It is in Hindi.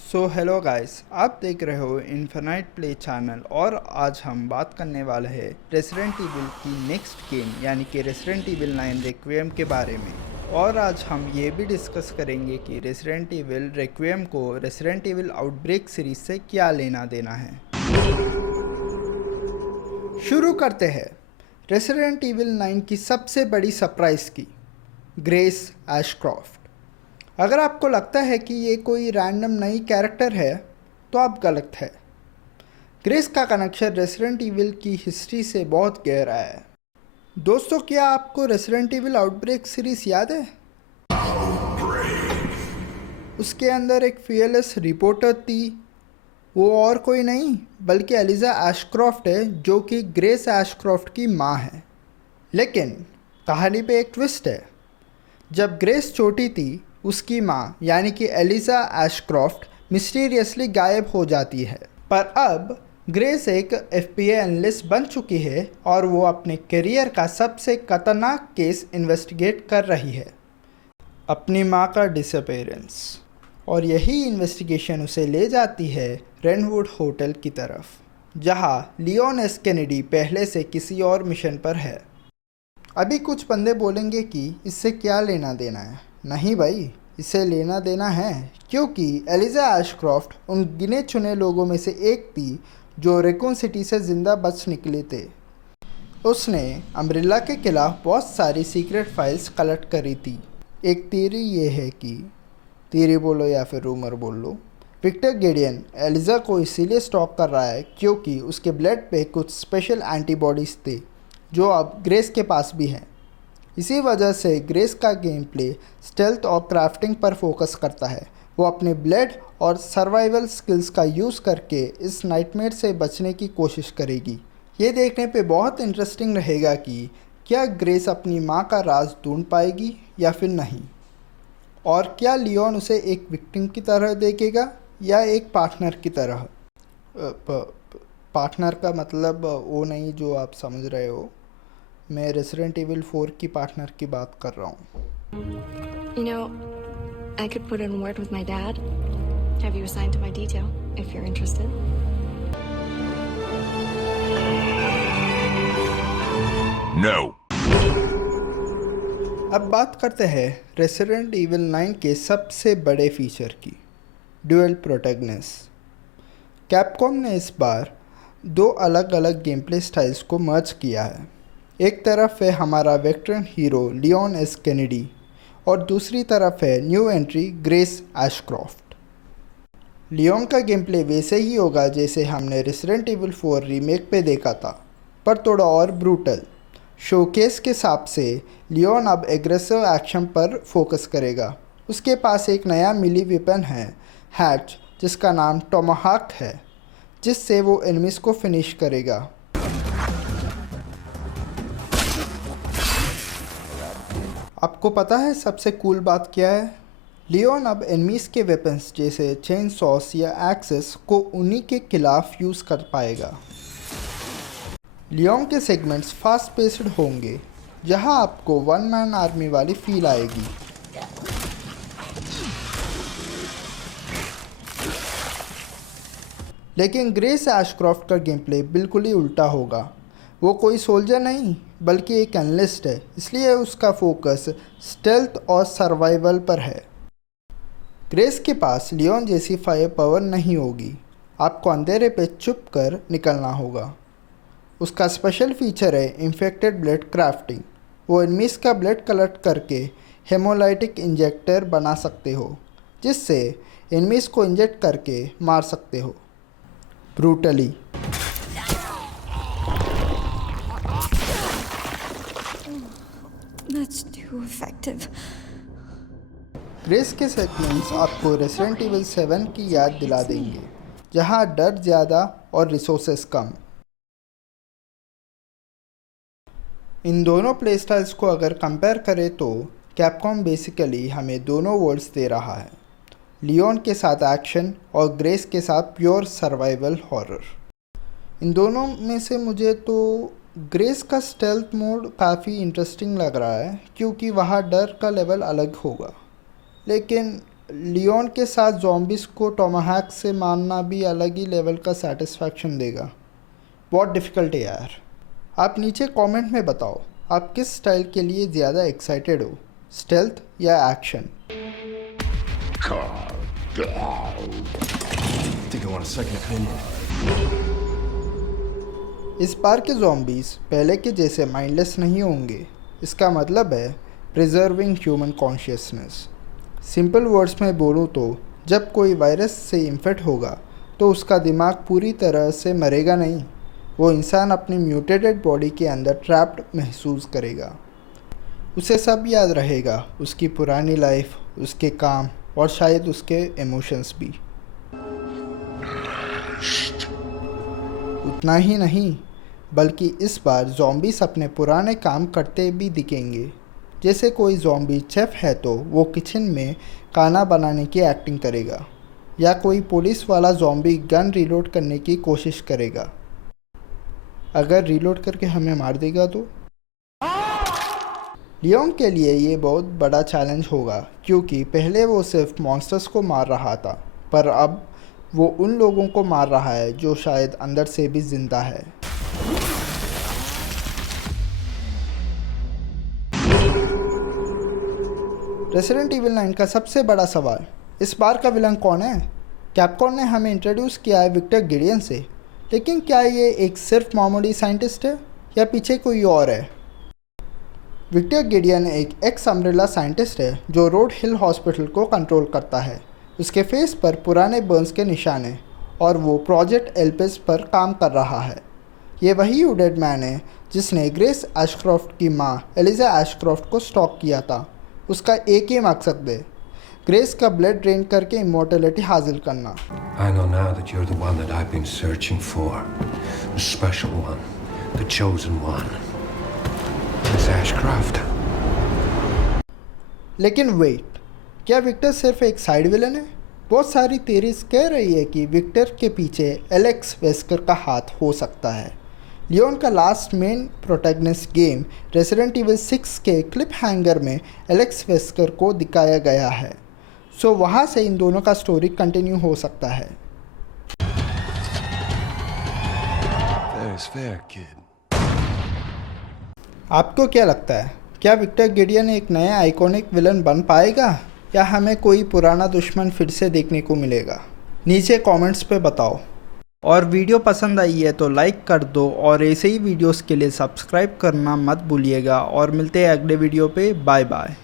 सो हेलो गाइस, आप देख रहे हो इन्फिनाइट प्ले चैनल और आज हम बात करने वाले हैं रेसिडेंट इविल की नेक्स्ट गेम यानी कि रेसिडेंट इविल 9 रिक्विएम के बारे में। और आज हम ये भी डिस्कस करेंगे कि रेसिडेंट इविल रिक्विएम को रेसिडेंट इविल आउटब्रेक सीरीज से क्या लेना देना है। शुरू करते हैं रेसिडेंट इविल 9 की सबसे बड़ी सरप्राइज़ की, ग्रेस एशक्रॉफ्ट। अगर आपको लगता है कि ये कोई रैंडम नई कैरेक्टर है तो आप गलत है। ग्रेस का कनेक्शन रेसिडेंट इविल की हिस्ट्री से बहुत गहरा है। दोस्तों, क्या आपको रेसिडेंट इविल आउटब्रेक सीरीज याद है? उसके अंदर एक फियरलेस रिपोर्टर थी। वो और कोई नहीं बल्कि एलिजा एशक्रॉफ्ट है, जो कि ग्रेस एशक्रॉफ्ट की माँ है। लेकिन कहानी पे एक ट्विस्ट है। जब ग्रेस छोटी थी, उसकी माँ यानी कि एलिजा एशक्रॉफ्ट मिस्टीरियसली गायब हो जाती है। पर अब ग्रेस एक FBI एनालिस्ट बन चुकी है और वो अपने करियर का सबसे खतरनाक केस इन्वेस्टिगेट कर रही है, अपनी माँ का डिसअपेरेंस। और यही इन्वेस्टिगेशन उसे ले जाती है रेनवुड होटल की तरफ, जहाँ लियोन एस केनेडी पहले से किसी और मिशन पर है। अभी कुछ बंदे बोलेंगे कि इससे क्या लेना देना है। नहीं भाई, इसे लेना देना है, क्योंकि एलिजा एशक्रॉफ्ट उन गिने चुने लोगों में से एक थी जो रेकून सिटी से ज़िंदा बच निकले थे। उसने अम्ब्रेला के खिलाफ बहुत सारी सीक्रेट फाइल्स कलेक्ट करी थी। एक थियरी ये है कि, थियरी बोलो या फिर रूमर बोल लो, विक्टर गेडियन एलिजा को इसीलिए स्टॉक कर रहा है क्योंकि उसके ब्लड पे कुछ स्पेशल एंटीबॉडीज़ थे जो अब ग्रेस के पास भी हैं। इसी वजह से ग्रेस का गेम प्ले स्टेल्थ और क्राफ्टिंग पर फोकस करता है। वो अपने ब्लड और सर्वाइवल स्किल्स का यूज़ करके इस नाइटमेयर से बचने की कोशिश करेगी। ये देखने पे बहुत इंटरेस्टिंग रहेगा कि क्या ग्रेस अपनी माँ का राज ढूंढ पाएगी या फिर नहीं, और क्या लियोन उसे एक विक्टिम की तरह देखेगा या एक पार्टनर की तरह। पार्टनर का मतलब वो नहीं जो आप समझ रहे हो। मैं रेसिडेंट इविल 4 की पार्टनर की बात कर रहा हूँ। You know, I could put in word with my dad. Have you assigned to my detail, if you're interested? No. अब बात करते हैं रेसिडेंट इविल 9 के सबसे बड़े फीचर की, ड्यूअल प्रोटैगनिस्ट। कैपकॉम ने इस बार दो अलग अलग गेम प्ले स्टाइल्स को मर्ज किया है। एक तरफ है हमारा veteran hero Leon S Kennedy और दूसरी तरफ है new entry Grace Ashcroft. Leon का गेम प्ले वैसे ही होगा जैसे हमने रेसिडेंट इविल 4 रीमेक पे देखा था, पर थोड़ा और ब्रूटल। शोकेस के हिसाब से लियोन अब एग्रेसिव एक्शन पर फोकस करेगा। उसके पास एक नया मिली वेपन है, हैच, जिसका नाम टोमाहाक है, जिससे वो एनिमीज को फिनिश करेगा। आपको पता है सबसे कूल बात क्या है? लियोन अब एनिमीज के वेपन्स जैसे चेन सॉस या एक्सेस को उन्हीं के खिलाफ यूज़ कर पाएगा। लियोन के सेगमेंट्स फास्ट पेस्ड होंगे, जहां आपको वन मैन आर्मी वाली फील आएगी। लेकिन ग्रेस एशक्रॉफ्ट का गेम प्ले बिल्कुल ही उल्टा होगा। वो कोई सोल्जर नहीं बल्कि एक एनालिस्ट है, इसलिए उसका फोकस स्टेल्थ और सर्वाइवल पर है। ग्रेस के पास लियोन जैसी फायर पावर नहीं होगी। आपको अंधेरे पे चुप कर निकलना होगा। उसका स्पेशल फीचर है इन्फेक्टेड ब्लड क्राफ्टिंग। वो एनिमीज का ब्लड कलेक्ट करके हेमोलाइटिक इंजेक्टर बना सकते हो, जिससे एनिमीज को इंजेक्ट करके मार सकते हो brutally. That's too effective. Grace के सेगमेंट्स आपको रेसिडेंट इविल 7 की याद दिला देंगे, जहां डर ज़्यादा और रिसोर्सेस कम। इन दोनों प्ले स्टाइल्स को अगर कंपेयर करें तो कैपकॉम बेसिकली हमें दोनों वर्ल्ड्स दे रहा है, लियोन के साथ एक्शन और ग्रेस के साथ प्योर सर्वाइवल हॉरर। इन दोनों में से मुझे तो ग्रेस का स्टेल्थ मोड काफ़ी इंटरेस्टिंग लग रहा है, क्योंकि वहाँ डर का लेवल अलग होगा। लेकिन लियोन के साथ ज़ॉम्बीज़ को टोमाहैक से मारना भी अलग ही लेवल का सेटिस्फैक्शन देगा। बहुत डिफ़िकल्ट है यार। आप नीचे कमेंट में बताओ आप किस स्टाइल के लिए ज़्यादा एक्साइटेड हो, स्टेल्थ या action. Think I want a second opinion. इस बार के ज़ॉम्बीज़ पहले के जैसे माइंडलेस नहीं होंगे। इसका मतलब है preserving human consciousness. Simple words में बोलूँ तो जब कोई वायरस से इन्फेक्ट होगा तो उसका दिमाग पूरी तरह से मरेगा नहीं, वो इंसान अपनी म्यूटेटेड बॉडी के अंदर ट्रैप्ड महसूस करेगा। उसे सब याद रहेगा, उसकी पुरानी लाइफ, उसके काम और शायद उसके इमोशंस भी। उतना ही नहीं बल्कि इस बार ज़ॉम्बीज़ अपने पुराने काम करते भी दिखेंगे। जैसे कोई ज़ॉम्बी शेफ़ है तो वो किचन में खाना बनाने की एक्टिंग करेगा, या कोई पुलिस वाला ज़ॉम्बी गन रीलोड करने की कोशिश करेगा। अगर रीलोड करके हमें मार देगा तो लियोन के लिए ये बहुत बड़ा चैलेंज होगा, क्योंकि पहले वो सिर्फ मॉन्स्टर्स को मार रहा था, पर अब वो उन लोगों को मार रहा है जो शायद अंदर से भी जिंदा है। रेसिडेंट इविल 9 का सबसे बड़ा सवाल, इस बार का विलन कौन है? कैप्कॉम ने हमें इंट्रोड्यूस किया है विक्टर गिडियन से, लेकिन क्या ये एक सिर्फ मामूली साइंटिस्ट है या पीछे कोई और है? विक्टर गिडियन एक एक्स अम्ब्रेला साइंटिस्ट है जो रोड हिल हॉस्पिटल को कंट्रोल करता है। उसके फेस पर पुराने बर्न्स के निशान हैं और वो प्रोजेक्ट एल्पिस पर काम कर रहा है। ये वही वुडेड मैन है जिसने ग्रेस एशक्रॉफ्ट की माँ एलिजा एशक्रॉफ्ट को स्टॉक किया था। उसका एक ही मकसद है, ग्रेस का ब्लड ड्रेन करके इमॉर्टलिटी हासिल करना। I know now that you're the one that I've been searching for. The special one. The chosen one. Miss Ashcroft. लेकिन वेट, क्या विक्टर सिर्फ एक साइड विलन है? बहुत सारी थ्योरीज कह रही है कि विक्टर के पीछे एलेक्स वेस्कर का हाथ हो सकता है। लियोन का last main protagonist game resident evil 6 के क्लिप हैंगर में एलेक्स वेस्कर को दिखाया गया है, सो वहाँ से इन दोनों का स्टोरी कंटिन्यू हो सकता है। Fair is fair, kid. आपको क्या लगता है, क्या विक्टर गिडियन एक नया आइकॉनिक विलन बन पाएगा या हमें कोई पुराना दुश्मन फिर से देखने को मिलेगा? नीचे कमेंट्स पे बताओ। और वीडियो पसंद आई है तो लाइक कर दो और ऐसे ही वीडियोस के लिए सब्सक्राइब करना मत भूलिएगा। और मिलते हैं अगले वीडियो पे। Bye bye.